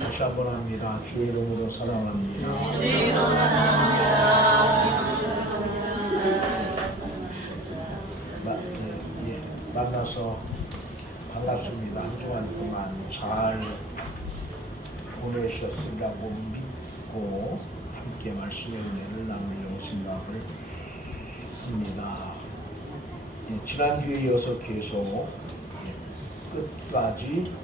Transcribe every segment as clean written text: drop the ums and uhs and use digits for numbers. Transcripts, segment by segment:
다시 한번 합니다. 주의 이름으로 사랑합니다. 주의 이름으로 사랑합니다. 만나서 반갑습니다. 한 주간 동안 잘 보내셨으리라고 믿고 함께 말씀의 은혜를 나누려고 생각을 합니다. 지난주에 이어서 계속 끝까지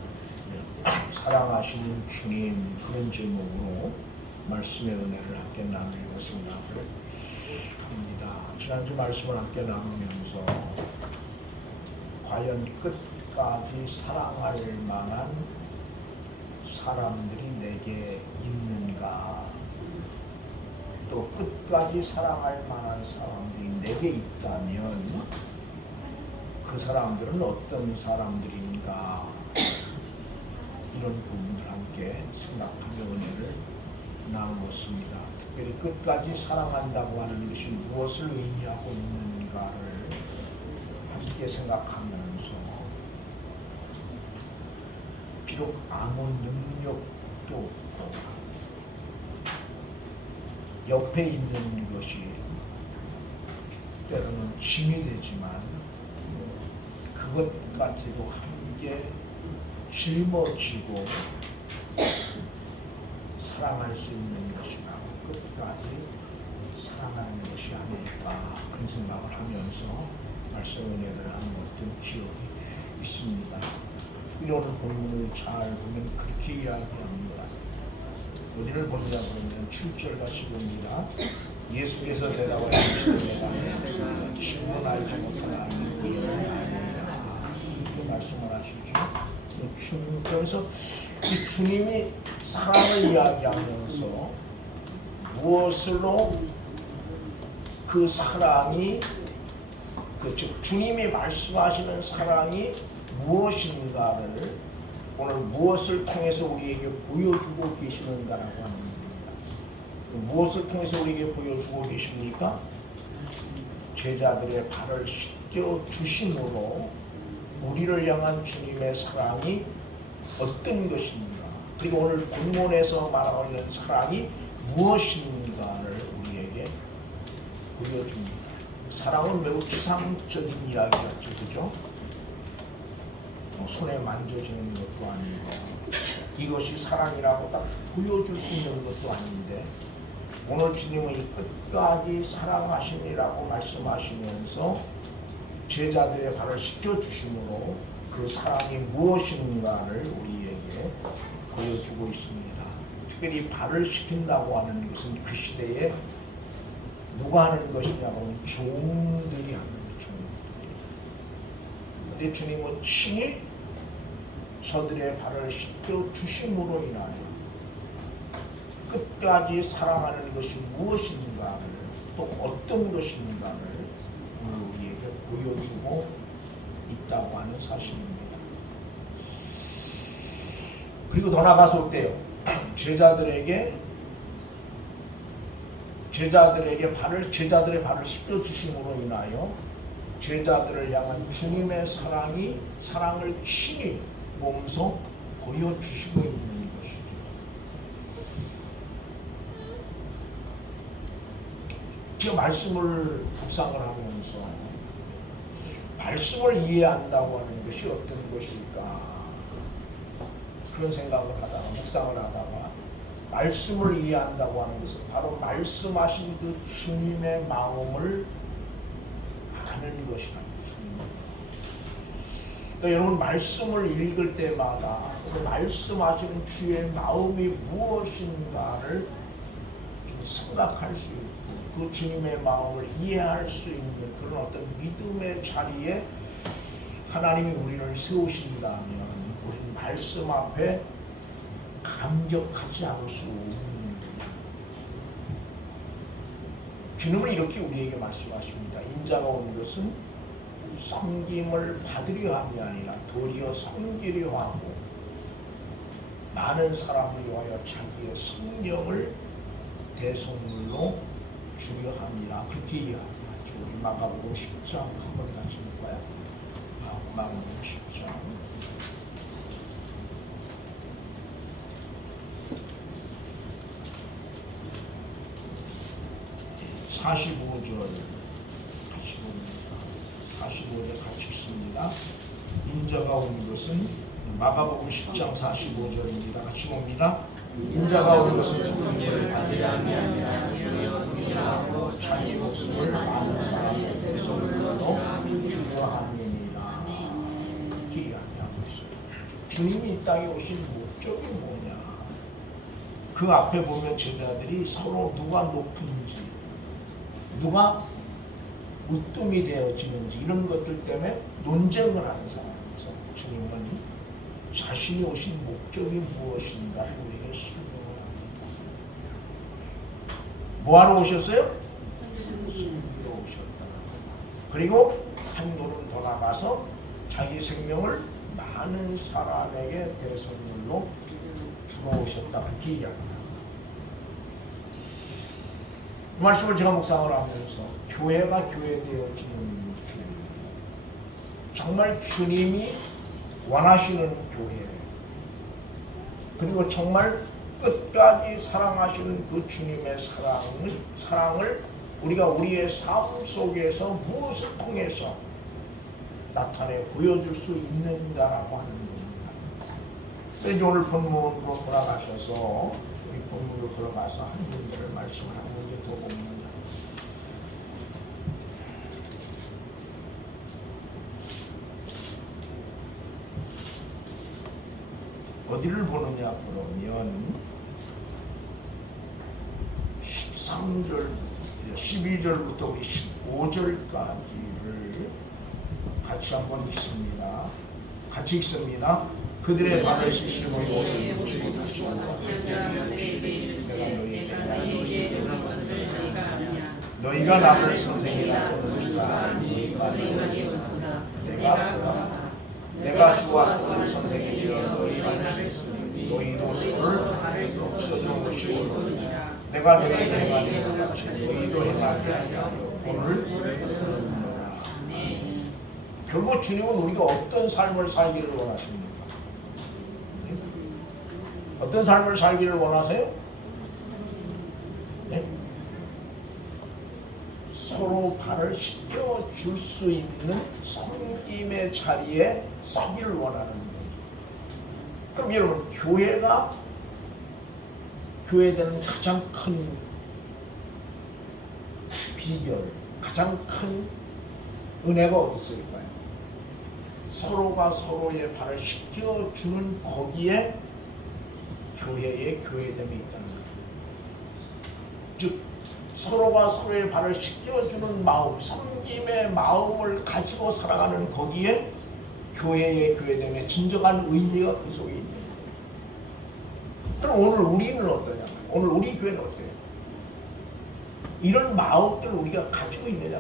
사랑하시는 주님, 그런 제목으로 말씀의 은혜를 함께 나누려고 생각을 합니다. 지난주 말씀을 함께 나누면서 과연 끝까지 사랑할 만한 사람들이 내게 있는가, 또 끝까지 사랑할 만한 사람들이 내게 있다면 그 사람들은 어떤 사람들인가, 이런 부분을 함께 생각하며 은혜를 나누었습니다. 특별히 끝까지 사랑한다고 하는 것이 무엇을 의미하고 있는가를 함께 생각하면서, 비록 아무 능력도 없고 옆에 있는 것이 때로는 힘이 되지만 그것까지도 함께 짊어지고 사랑할 수 있는 것이라고, 끝까지 사랑하는 것이 아닐까, 그런 생각을 하면서 말씀 은혜를 하는 것도 기억이 있습니다. 오늘 본문을 잘 보면 그렇게 이야기합니다. 어디를 보느냐 그러면 7절과 15입니다. 예수께서 대답하시되 내가 친구 알지 못하나 이를 아니라, 이렇게 말씀을 하시죠. 그래서 이 주님이 사랑을 이야기하면서 무엇으로 그 사랑이, 즉 주님이 말씀하시는 사랑이 무엇인가를 오늘 무엇을 통해서 우리에게 보여주고 계시는가라고 하는 겁니다. 무엇을 통해서 우리에게 보여주고 계십니까? 제자들의 발을 씻겨 주심으로 우리를 향한 주님의 사랑이 어떤 것인가, 그리고 오늘 본문에서 말하고 있는 사랑이 무엇인가를 우리에게 보여줍니다. 사랑은 매우 추상적인 이야기였죠, 그죠? 손에 만져지는 것도 아니고 이것이 사랑이라고 딱 보여줄 수 있는 것도 아닌데, 오늘 주님은 이 끝까지 사랑하시니라고 말씀하시면서 제자들의 발을 씻겨주심으로 그 사랑이 무엇인가를 우리에게 보여주고 있습니다. 특별히 발을 씻긴다고 하는 것은 그 시대에 누가 하는 것이냐고 하면 종들이 하는 거죠. 그런데 주님은 친히 저들의 발을 씻겨주심으로 인하여 끝까지 사랑하는 것이 무엇인가를, 또 어떤 것인가를 우리에게 보여주고 있다고 하는 사실입니다. 그리고 더 나아가서 어때요? 제자들의 발을 씻겨주심으로 인하여 제자들을 향한 주님의 사랑을 친히 몸소 보여주시고 있는 것이죠. 그 말씀을 묵상을 하면서 말씀을 이해한다고 하는 것이 어떤 것일까, 그런 생각을 하다가, 묵상을 하다가, 말씀을 이해한다고 하는 것은 바로 말씀하신 그 주님의 마음을 아는 것이라는 거죠. 그러니까 여러분, 말씀을 읽을 때마다 그 말씀하시는 주의 마음이 무엇인가를 좀 생각할 수 있고, 그 주님의 마음을 이해할 수 있는 그런 어떤 믿음의 자리에 하나님이 우리를 세우신다면, 우리는 말씀 앞에 감격하지 않을 수 없는 거예요. 주님은 이렇게 우리에게 말씀하십니다. 인자가 온 것은 섬김을 받으려 함이 아니라 도리어 섬기려 하고 많은 사람을 위하여 자기의 성령을 대속물로 주려 함이라, 그렇게 이야기하죠. 우리 마가복음 10장 한번 다시 볼까요? 마가복음 10장 45절 같이 봅니다. 45절 같이 읽습니다. 인자가 온 것은 마가복음 10장 45절입니다. 같이 봅니다. 인자가 온 것은 성령을 받으려 함이 아니라 이르러 섬기라고 자기 목숨을 많은 사람의 대속으로 주려 함이니라. 길이 아니하고 있어요. 주님이 이 땅에 오신 목적이 뭐냐? 그 앞에 보면 제자들이 서로 누가 높은지, 누가 으뜸이 되어지는지 이런 것들 때문에 논쟁을 하는 상황에서 주님은 자신이 오신 목적이 무엇인가 우리에게 설명을 합니다. 뭐하러 오셨어요? 섬기러 오셨다. 그리고 한 걸음 더 나가서 자기 생명을 많은 사람에게 대선물로 주러 오셨다. 그렇게 이야기합니다. 이 말씀을 제가 묵상을 하면서 교회가 교회되어지는 길, 정말 주님이 원하시는 교회, 그리고 정말 끝까지 사랑하시는 그 주님의 사랑을 우리가 우리의 삶 속에서 무엇을 통해서 나타내 보여줄 수 있는가라고 하는 겁니다. 그래서 오늘 본문으로 돌아가셔서 우리 본문으로 들어가서 한 문제를 말씀을 한 문제 더 봅니다. 어디를 보느냐 그러면 13절, 12절부터 우리 15절까지를 같이 한번 읽습니다. 같이 읽습니다. 그들의 발을 씻고 옷을 붙이고 다시 너희가 나를 선생이라고 줄 알니 내가 주와 그 선생이여 너희도 손을 없어져 보시고 내가 너희에게 행하는 것 같이 너희도 행하게 하려 오늘 결국 주님은 우리가 어떤 삶을 살기를 원하십니까? 어떤 삶을 살기를 원하세요? 네? 서로 발을 씻겨줄 수 있는 섬김의 자리에 서기를 원하는 거죠. 그럼 여러분, 교회가 교회되는 가장 큰 비결, 가장 큰 은혜가 어디 있을까요? 서로가 서로의 발을 씻겨주는 거기에 교회의 교회됨이 있다는 거예요. 즉 서로가 서로의 발을 씻겨주는 마음, 섬김의 마음을 가지고 살아가는 거기에 교회의 교회됨의 진정한 의미가 그 속에 있는 거예요. 그럼 오늘 우리는 어떠냐? 오늘 우리 교회는 어때요? 이런 마음들을 우리가 가지고 있느냐?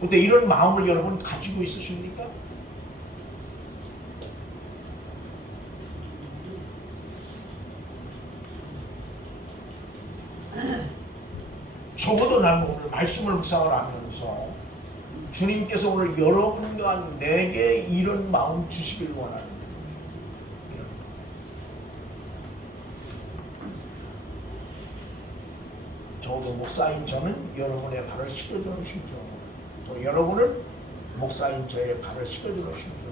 근데 이런 마음을 여러분 가지고 있으십니까? 적어도 나는 오늘 말씀을 묵상을 하면서 주님께서 오늘 여러분과 내게 이런 마음 주시길 원하는 거예요. 적어도 목사인 저는 여러분의 발을 씻겨주는 심정, 또 여러분은 목사인 저의 발을 씻겨주는 심정,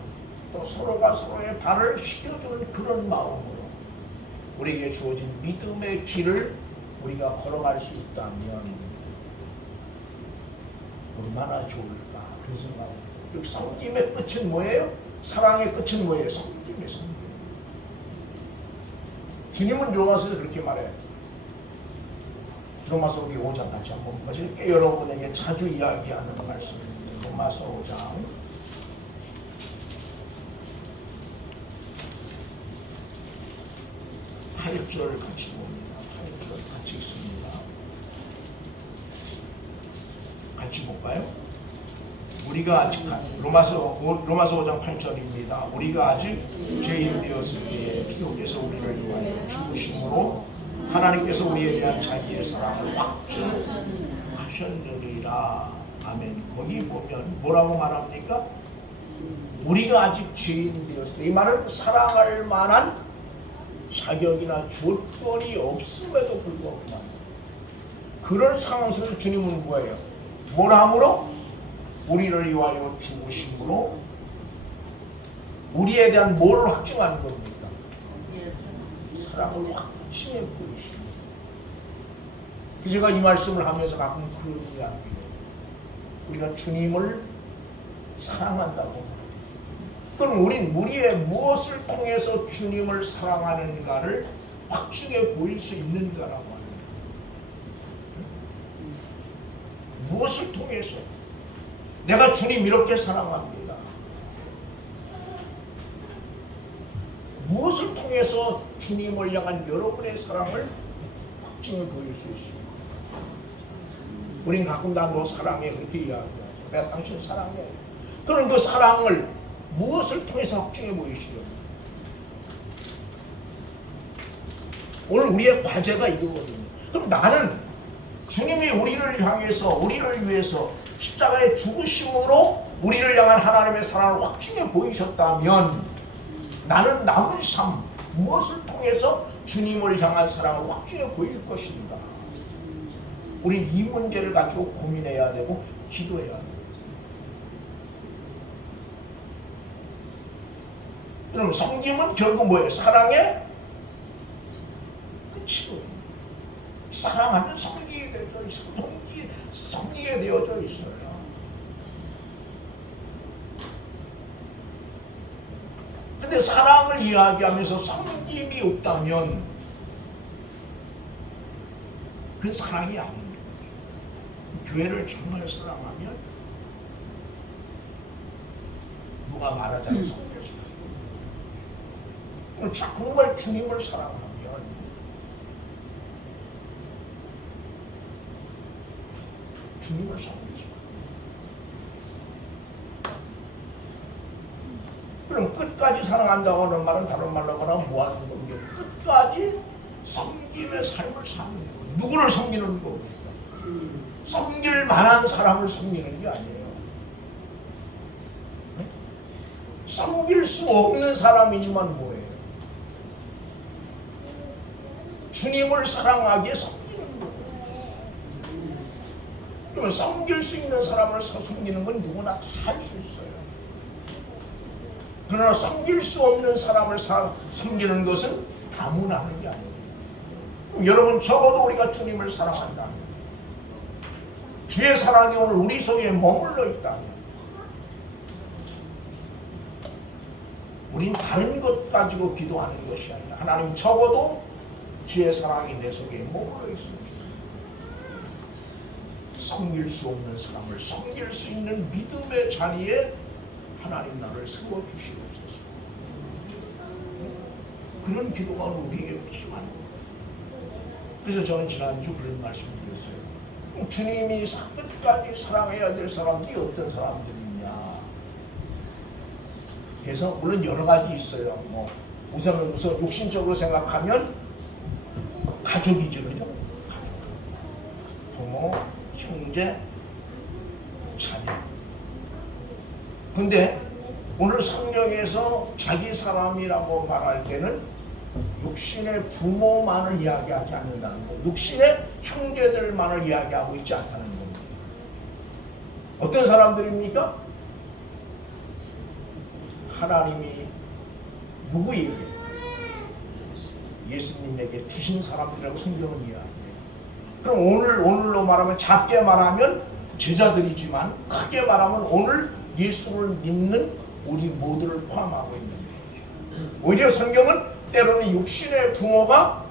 또 서로가 서로의 발을 씻겨주는 그런 마음으로 우리에게 주어진 믿음의 길을 우리가 걸어갈 수 있다면 얼마나 좋을까 그런 생각을. 섬김의 끝은 뭐예요? 사랑의 끝은 뭐예요? 섬김의 섬김. 주님은 로마서에서 그렇게 말해요. 로마서 우리 5장 같이 한번 보실게요. 여러분에게 자주 이야기하는 말씀입니다. 로마서 5장 8절 같이 봅니다. 8절 같이 읽습니다. 같이 볼까요? 우리가 아직 로마서 5장 8절입니다. 우리가 아직 죄인 되었을 때에 그리스도께서 우리를 위하여 죽으심으로 하나님께서 우리에 대한 자기의 사랑을 확증하셨느니라. 사랑하셨느니라. 아멘. 거기 보면 뭐라고 말합니까? 우리가 아직 죄인 되었을 때, 이 말은 사랑할 만한 자격이나 조건이 없음에도 불구하고 그런 상황 속에서 주님은 뭐예요? 뭘 함으로? 우리를 위하여 죽으심으로 우리에 대한 뭐를 확증하는 겁니까? 사랑을 확증해 보이십니다. 제가 이 말씀을 하면서 가끔 그런 이야기예요. 우리가 주님을 사랑한다고. 그럼 우린 우리의 무엇을 통해서 주님을 사랑하는가를 확증해 보일 수 있는가라고 하는 거예요. 무엇을 통해서? 내가 주님 이렇게 사랑합니다. 무엇을 통해서 주님을 향한 여러분의 사랑을 확증해 보일 수 있습니까? 우린 가끔 나 너 사랑해 그렇게 이야기하죠. 내가 당신 사랑해. 그럼 그 사랑을 무엇을 통해서 확증해 보이시려고? 오늘 우리의 과제가 이거거든요. 그럼 나는 주님이 우리를 향해서 우리를 위해서 십자가에 죽으심으로 우리를 향한 하나님의 사랑을 확증해 보이셨다면 나는 남은 삶 무엇을 통해서 주님을 향한 사랑을 확증해 보일 것인가? 우린 이 문제를 가지고 고민해야 되고 기도해야 돼요. 그럼 섬김은 결국 뭐예요? 사랑의 끝이에요. 사랑하면 섬기게 되어져 있어요. 섬기게 되어져 있어요. 근데 사랑을 이야기하면서 섬김이 없다면 그건 사랑이 아닙니다. 교회를 정말 사랑하면 누가 말하자면 섬길 수 있어요. 정말 주님을 사랑하면 주님을 섬길 수 있어요. 그럼 끝까지 사랑한다고 하는 말은 다른 말로 말하면 뭐 하는 겁니까? 끝까지 섬김의 삶을 사는 거예요. 누구를 섬기는 겁니까? 섬길 만한 사람을 섬기는 게 아니에요. 섬길 수 없는 사람이지만 뭐예요? 주님을 사랑하기에 섬기는 거예요. 그러면 섬길 수 있는 사람을 섬기는 건 누구나 할 수 있어요. 그러나 섬길 수 없는 사람을 섬기는 것은 아무나 하는 게 아니에요. 여러분 적어도 우리가 주님을 사랑한다면, 주의 사랑이 오늘 우리 속에 머물러 있다면, 우린 다른 것 가지고 기도하는 것이 아니라 하나님 적어도 주의 사랑이 내 속에 머물러 있습니다. 섬길 수 없는 사람을 섬길 수 있는 믿음의 자리에 하나님 나를 세워주시옵소서. 그런 기도가 우리에게 필요한 거예요. 그래서 저는 지난주 그런 말씀을 드렸어요. 주님이 끝까지 사랑해야 될 사람들이 어떤 사람들이냐. 그래서 물론 여러 가지 있어요. 우선 육신적으로 생각하면 가족이죠, 그죠? 부모, 형제, 자녀. 근데 오늘 성경에서 자기 사람이라고 말할 때는 육신의 부모만을 이야기하지 않는다는 거예요. 육신의 형제들만을 이야기하고 있지 않다는 겁니다. 어떤 사람들입니까? 하나님이 누구에게? 예수님에게 주신 사람들이라고 성경은 이야기해요. 그럼 오늘로 말하면 작게 말하면 제자들이지만 크게 말하면 오늘 예수를 믿는 우리 모두를 포함하고 있는 거죠. 오히려 성경은 때로는 육신의 부모가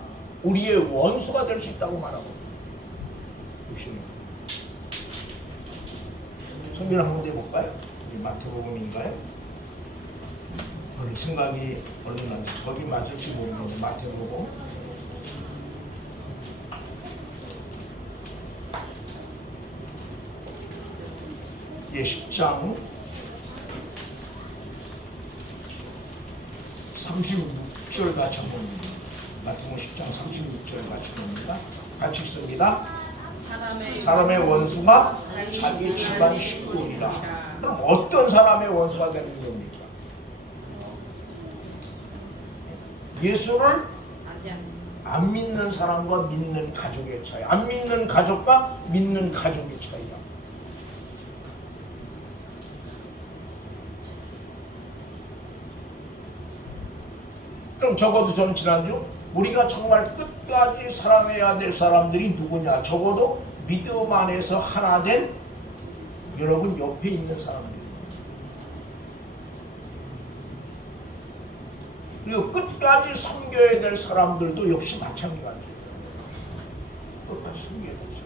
우리의 원수가 될 수 있다고 말하고 육신의 성경을 한번 해볼까요? 마태복음인가요? 생각이 얼른 나서 거기 맞을지 모르겠는데 마태복음 예, 10장 36절 같이 한번 마태복음 10장 36절 같이 봅니다. 같이 읽습니다. 사람의 원수가 자기 집안 식구이라. 그럼 어떤 사람의 원수가 되는 겁니까? 예수를 안 믿는 사람과 믿는 가족의 차이, 안 믿는 가족과 믿는 가족의 차이야. 그럼 적어도 저는 지난주 우리가 정말 끝까지 사랑해야 될 사람들이 누구냐? 적어도 믿음 안에서 하나 된 여러분 옆에 있는 사람들. 그리고 끝까지 섬겨야 될 사람들도 역시 마찬가지예요. 끝까지 섬겨야 되죠.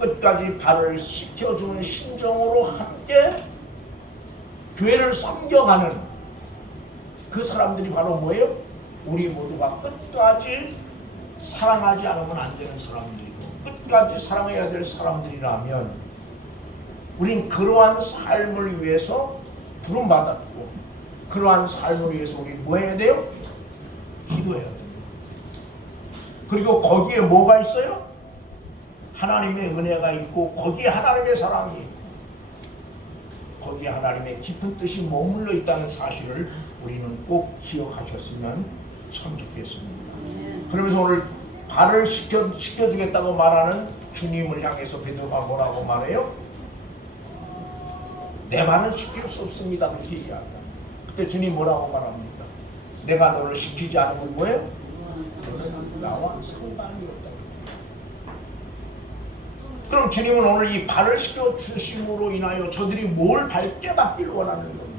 끝까지 발을 씻겨주는 심정으로 함께 교회를 섬겨가는 그 사람들이 바로 뭐예요? 우리 모두가 끝까지 사랑하지 않으면 안 되는 사람들이고 끝까지 사랑해야 될 사람들이라면 우린 그러한 삶을 위해서 부름받았고 그러한 삶을 위해서 우리 뭐 해야 돼요? 기도해야 됩니다. 그리고 거기에 뭐가 있어요? 하나님의 은혜가 있고 거기에 하나님의 사랑이 있고 거기에 하나님의 깊은 뜻이 머물러 있다는 사실을 우리는 꼭 기억하셨으면 참 좋겠습니다. 그러면서 오늘 발을 씻겨주겠다고 말하는 주님을 향해서 베드로가 뭐라고 말해요? 내 발은 씻길 수 없습니다. 그렇게 얘기합니다. 그때 주님 뭐라고 말합니까? 내가 너를 씻기지 않으면 뭐예요? 너는 나와 상관이 없다. 그럼 주님은 오늘 이 발을 씻겨주심으로 인하여 저들이 뭘 깨닫기를 원하는 겁니까?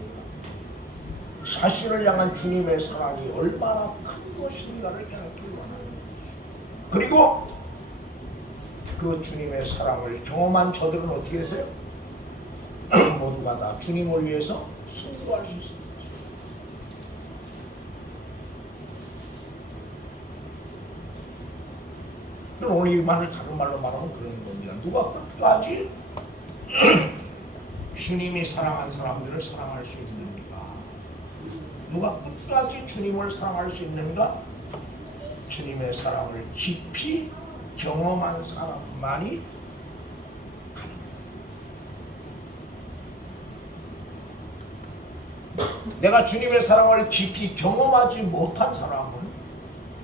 자신을 향한 주님의 사랑이 얼마나 큰 것인가를 깨닫기를 원하는 겁니다. 그리고 그 주님의 사랑을 경험한 저들은 어떻게 했어요? 모두가 다 주님을 위해서 순교할 수 있습니다. 그럼 오늘 이 말을 다른 말로 말하면 그런 겁니다. 누가 끝까지 주님이 사랑한 사람들을 사랑할 수 있는가? 누가 끝까지 주님을 사랑할 수 있는가? 주님의 사랑을 깊이 경험한 사람만이 내가 주님의 사랑을 깊이 경험하지 못한 사람은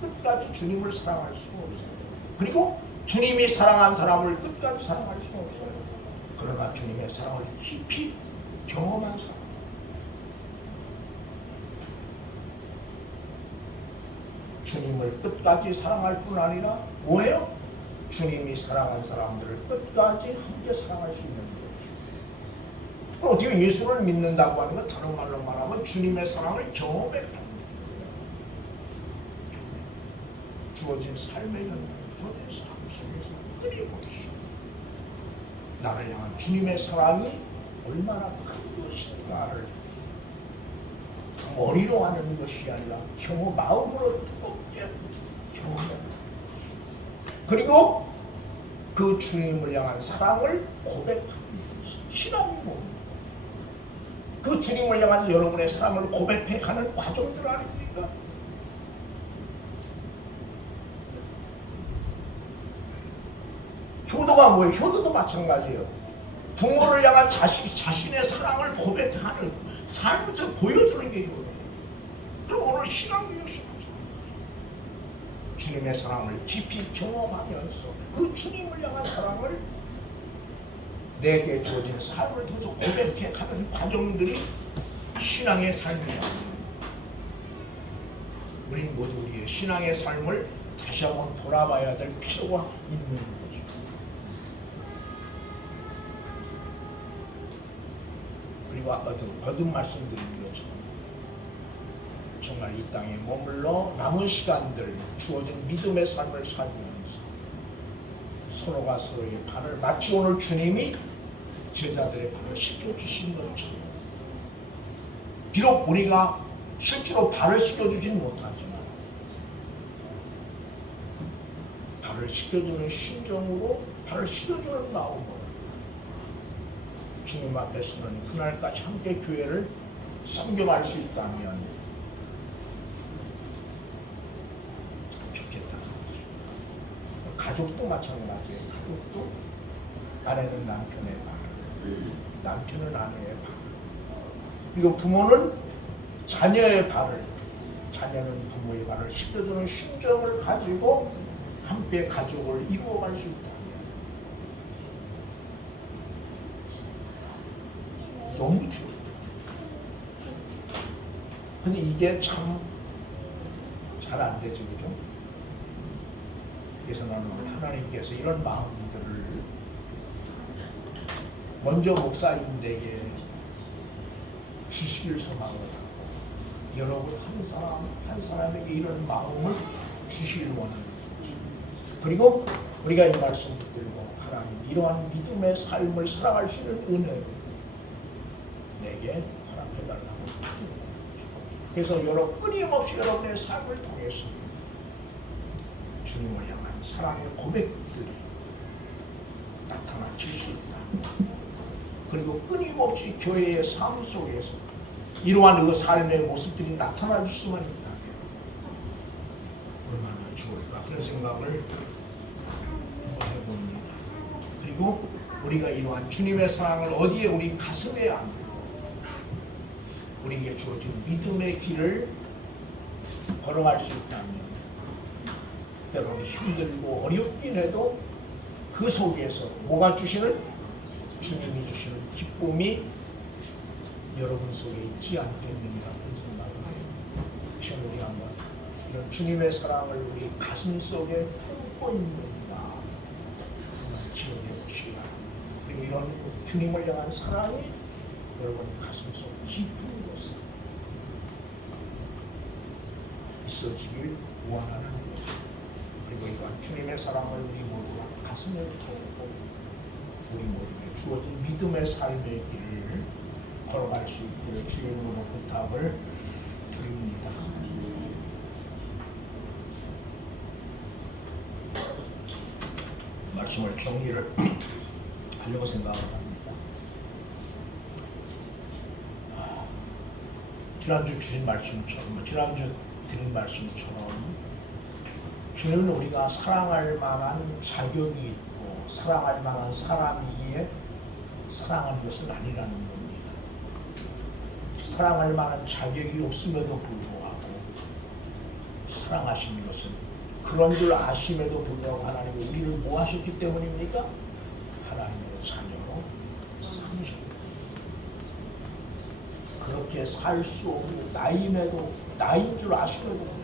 끝까지 주님을 사랑할 수가 없어요. 그리고 주님이 사랑한 사람을 끝까지 사랑할 수가 없어요. 그러나 주님의 사랑을 깊이 경험한 사람, 주님을 끝까지 사랑할 뿐 아니라 뭐예요? 주님이 사랑한 사람들을 끝까지 함께 사랑할 수 있는 거예요. 그럼 어떻게 예수를 믿는다고 하는 건 다른 말로 말하면 주님의 사랑을 경험해 가는 거예요. 주어진 삶의 연장, 주어진 삶 속에서 끊임없이 나를 향한 주님의 사랑이 얼마나 큰 것인가를 머리로 하는 것이 아니라 마음으로 뜨겁게 경험해. 그리고 그 주님을 향한 사랑을 고백하는 것이 신앙이 뭡니까? 그 주님을 향한 여러분의 사랑을 고백해 가는 과정들 아닙니까? 효도가 뭐예요? 효도도 마찬가지예요. 부모를 향한 자신의 사랑을 고백하는 삶에서 보여주는 게 효도예요. 그럼 오늘 신앙도 역시 마찬가지예요. 주님의 사랑을 깊이 경험하면서 그 주님을 향한 사랑을 내게 주어진 삶을 통해서 고백해 가는 과정들이 신앙의 삶이야. 우리는 모두 우리의 신앙의 삶을 다시 한번 돌아봐야 될 필요가 있는 거죠. 그리고 아까도 거듭 말씀드린 것처럼 정말 이 땅에 머물러 남은 시간들 주어진 믿음의 삶을 살면서 서로가 서로의 발을 마치 오늘 주님이 제자들의 발을 씻겨주신 것처럼 비록 우리가 실제로 발을 씻겨주진 못하지만 발을 씻겨주는 심정으로 발을 씻겨주는 마음으로 주님 앞에서는 그날까지 함께 교회를 섬겨갈 수 있다면 좋겠다. 가족도 마찬가지예요. 가족도 아내는 남편의 발을, 남편은 아내의 발을, 그리고 부모는 자녀의 발을, 자녀는 부모의 발을 씻겨주는 심정을 가지고 함께 가족을 이루어갈 수 있다. 너무 좋아요. 근데 이게 참 잘 안 되죠, 그죠? 그래서 나는 하나님께서 이런 마음들을 먼저 목사님에게 주시길 소망을 하고, 여러분 한 사람 한 사람에게 이런 마음을 주시길 원하는 거죠. 그리고 우리가 이 말씀 붙들고 하나님 이러한 믿음의 삶을 살아갈 수 있는 은혜를 내게 허락해달라고. 그래서 여러분 끊임없이 여러분의 삶을 통해서 주님을 향한 사랑의 고백들이 나타나질 수 있다. 그리고 끊임없이 교회의 삶 속에서 이러한 그 삶의 모습들이 나타날 수만 있다면 얼마나 좋을까 그런 생각을 해봅니다. 그리고 우리가 이러한 주님의 사랑을 어디에 우리 가슴에 안고 우리에게 주어진 믿음의 길을 걸어갈 수 있다면 때로는 힘들고 어렵긴 해도 그 속에서 뭐가 주시는? 주님이 주시는 기쁨이 여러분 속에 있지 않겠느냐 그런 생각을 해요. 지금 우리 한번 이런 주님의 사랑을 우리 가슴 속에 품고 있는가 한번 기억해 보시기 바랍니다. 그리고 이런 주님을 향한 사랑이 여러분 가슴 속 깊은 곳에 있어지길 원하는 거죠. 그리고 이러한 주님의 사랑을 우리 모두가 가슴에 품고 우리 모두에게 주어진 믿음의 삶의 길을 걸어갈 수 있기를 주의 이름으로 부탁을 드립니다. 말씀을 정리를 하려고 생각을 합니다. 지난주 드린 말씀처럼, 지난주 드린 말씀처럼 주는 우리가 사랑할 만한 자격이 있고 사랑할 만한 사람이기에 사랑하는 것은 아니라는 겁니다. 사랑할 만한 자격이 없음에도 불구하고 사랑하시는 것은 그런 줄 아심에도 불구하고 하나님이 우리를 뭐 하셨기 때문입니까? 하나님의 자녀로 삼으셨습니다. 그렇게 살 수 없는 나인 줄 아심에도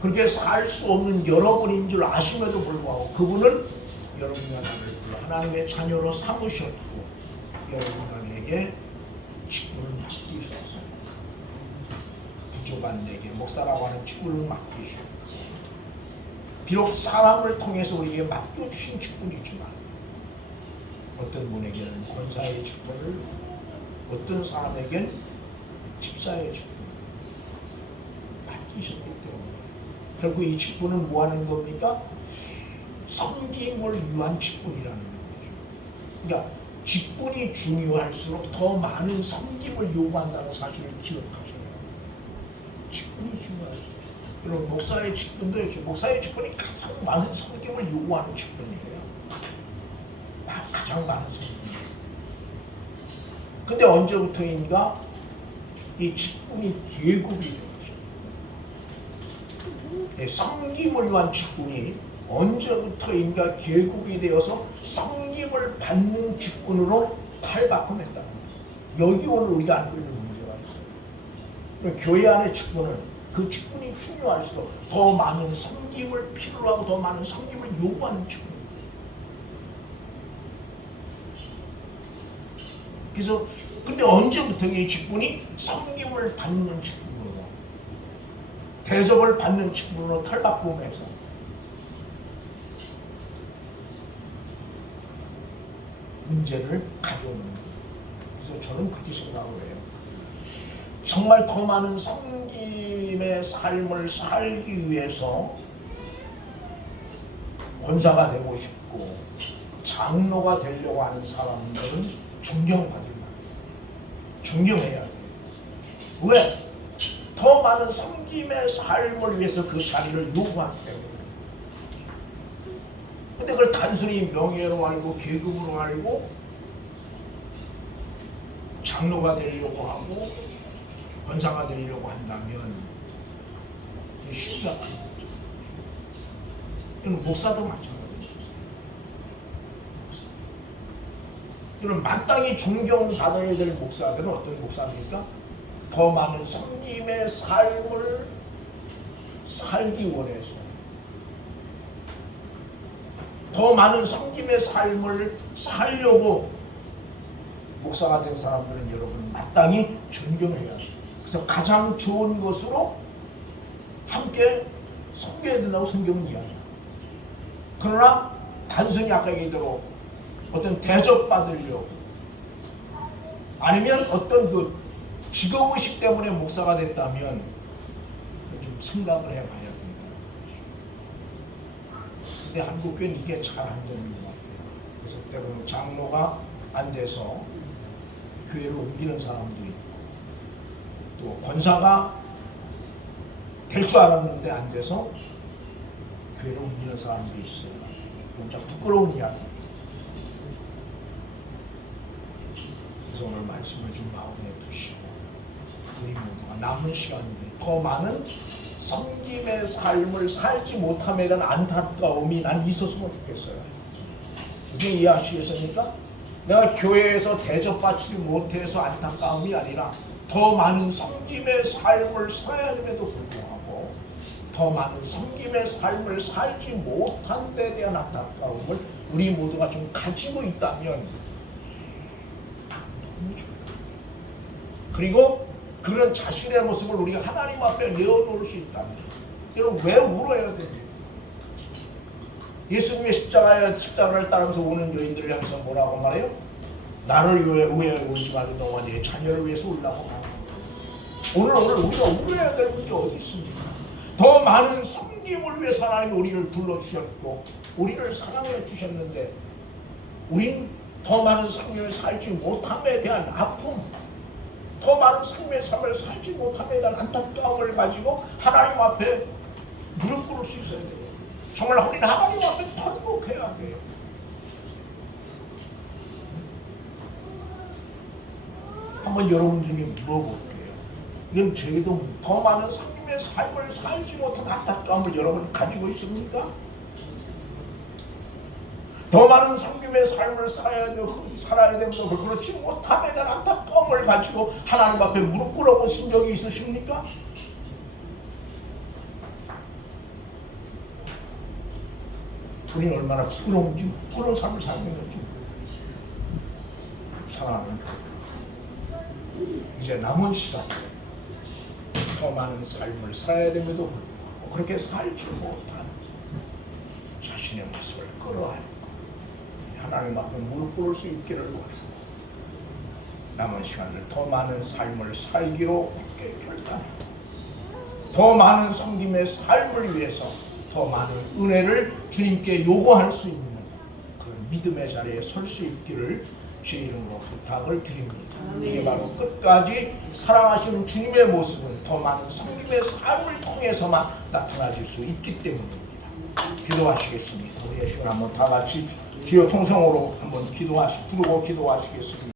그렇게 살 수 없는 여러분인 줄 아심에도 불구하고 그분은 여러분과 나를 불러 하나님의 자녀로 삼으셨고 여러분에게 직분을 맡기셨어요. 부족한 내게 목사라고 하는 직분을 맡기셨고 비록 사람을 통해서 우리에게 맡겨주신 직분이지만 어떤 분에게는 권사의 직분을 어떤 사람에게는 집사의 직분을 맡기셨기 때문에 결국 이 직분은 뭐 하는 겁니까? 섬김을 위한 직분이라는 거죠. 그러니까 직분이 중요할수록 더 많은 섬김을 요구한다는 사실을 기억하셔야 돼요. 직분이 중요하죠. 그리고 목사의 직분도 있죠. 목사의 직분이 가장 많은 섬김을 요구하는 직분이에요. 가장 많은 섬김. 근데 언제부터인가 이 직분이 계급이 되죠. 섬김을 위한 직분이 언제부터인가 계급이 되어서 섬김을 받는 직분으로 탈바꿈했다는 거예요. 여기 오늘 우리가 안고 있는 문제가 있어요. 교회 안의 직분은 그 직분이 중요할수록 더 많은 섬김을 필요로 하고 더 많은 섬김을 요구하는 직분입니다. 그래서 근데 언제부터 이 직분이 섬김을 받는 직분으로 대접을 받는 직분으로 탈바꿈해서 문제를 가져오는 거예요. 그래서 저는 그렇게 생각을 해요. 정말 더 많은 섬김의 삶을 살기 위해서 권사가 되고 싶고 장로가 되려고 하는 사람들은 존경받을 만해요. 존경해야 돼요. 왜? 더 많은 섬김의 삶을 위해서 그 자리를 요구하기 때문에. 근데 그걸 단순히 명예로 알고 계급으로 알고 장로가 되려고 하고 권사가 되려고 한다면 이게 쉽지 않아요. 이건 목사도 마찬가지입니다. 이런 마땅히 존경받아야 될 목사들은 어떤 목사입니까? 더 많은 성김의 삶을 살기 원해서 더 많은 성김의 삶을 살려고 목사가 된 사람들은 여러분 마땅히 존경해야 돼요. 그래서 가장 좋은 것으로 함께 섬겨야 된다고 성경은 이야기합니다. 그러나 단순히 아까 얘기대로 어떤 대접받으려고 아니면 어떤 그 직업의식 때문에 목사가 됐다면 좀 생각을 해봐야 됩니다. 근데 한국교회는 이게 잘 안 되는 것 같아요. 그래서 때로는 장로가 안 돼서 교회를 옮기는 사람도 있고 또 권사가 될 줄 알았는데 안 돼서 교회를 옮기는 사람도 있어요. 이건 참 부끄러운 이야기입니다. 그래서 오늘 말씀을 좀 마음에 두시고 우리 모두가 남은 시간들 더 많은 성김의 삶을 살지 못함에 대한 안타까움이 난 있었으면 좋겠어요. 무슨 이해하시겠습니까? 내가 교회에서 대접받지 못해서 안타까움이 아니라 더 많은 성김의 삶을 살아야 됨에도 불구하고 더 많은 성김의 삶을 살지 못한 데 대한 안타까움을 우리 모두가 좀 가지고 있다면 너무 좋을 것 같아요. 그리고 그런 자신의 모습을 우리가 하나님 앞에 내어놓을 수 있다면 여러분 왜 울어야 됩니까? 예수님의 십자가를 따르면서 오는 여인들을 향해서 뭐라고 말해요? 나를 위해 울지 말고 너와 네 자녀를 위해서 울라고 말합니다. 오늘 우리가 울어야 될 문제 어디 있습니까? 더 많은 섬김을 위해서 하나님이 우리를 불러주셨고 우리를 사랑해 주셨는데 우린 더 많은 삶을 살지 못함에 대한 아픔, 더 많은 삶의 삶을 살지 못함에 대한 안타까움을 가지고 하나님 앞에 무릎 꿇을 수 있어야 돼요. 정말 우리는 하나님 앞에 통곡해야 돼요. 한번 여러분들에게 물어볼게요. 이건 저희도 더 많은 삶의 삶을 살지 못한 안타까움을 여러분이 가지고 있습니까? 더 많은 성김의 삶을 살아야 되면서 그렇지 못함에 대한 안타까움을 가지고 하나님 앞에 무릎 꿇어보신 적이 있으십니까? 우리는 얼마나 부끄러운지 부끄러운 삶을 살고 있는지 사랑하는 이제 남은 시간에 더 많은 삶을 살아야 됨에도 불구하고 그렇게 살지 못한 자신의 모습을 끌어안고 하나님 앞에 무릎 꿇을 수 있기를 원하고 남은 시간을 더 많은 삶을 살기로 함께 결단하고 더 많은 섬김의 삶을 위해서 더 많은 은혜를 주님께 요구할 수 있는 그런 믿음의 자리에 설 수 있기를 주의 이름으로 부탁을 드립니다. 이게 바로 끝까지 사랑하시는 주님의 모습은 더 많은 섬김의 삶을 통해서만 나타나질 수 있기 때문입니다. 기도하시겠습니다. 우리 시간 한번 다 같이 주여 통성으로 한번 부르고 기도하시겠습니다.